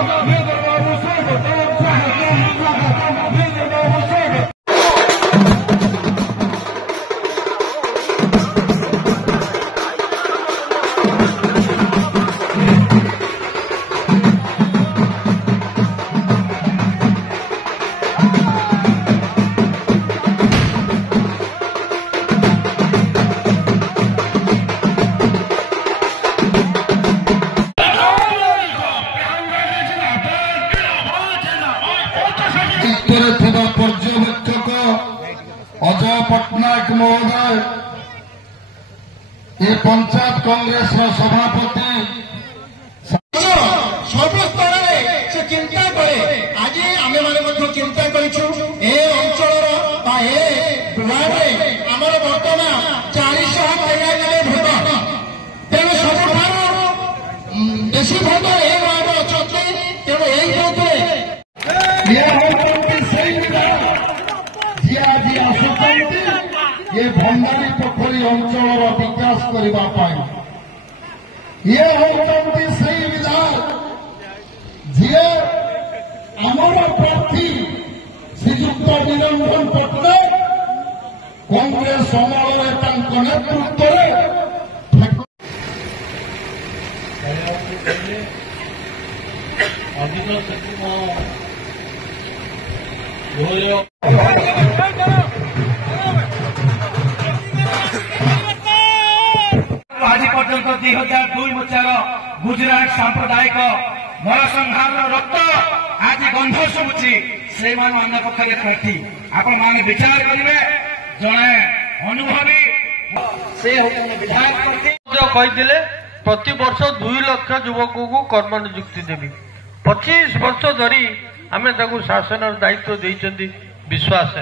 पर्यवेक्षक अजय पट्टनायक महोदय ये पंचायत कांग्रेस सभापति सर्वस्तर से चिंता करे आज आम मैंने चिंता करूँ ए अंचल आमर बर्तमान 493 भोट तेणु सब बेसी भोट ए गाँव अच्छा तेणु यही ये भंडारी पोखरी अंचल विकास करने ये होती सही विधायक जी आमर प्रार्थी श्रीजुक्त निरंजन पट्टनायक कांग्रेस अमल नेतृत्व आज पर्यंत 2002 मसीpraco गुजरात सांप्रदायिक नरसंहार रक्त आज गंध शुभुची से पक्षरे प्रार्थी आपण मैंने विचार करेंगे जड़े अनुभवी से विधायक कहते प्रति वर्ष 2 लाख युवक को कर्म नियुक्ति देवी 25 वर्ष धरी आम शासन दायित्व देते विश्वास